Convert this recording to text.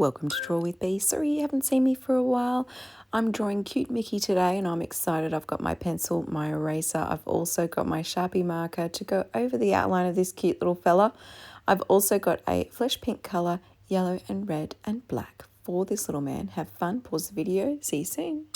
welcome to Draw with B. Sorry you haven't seen me for a while. I'm drawing cute Mickey today and I'm excited. I've got my pencil, my eraser. I've also got my Sharpie marker to go over the outline of this cute little fella. I've also got a flesh pink colour, yellow and red and black for this little man. Have fun, pause the video, see you soon.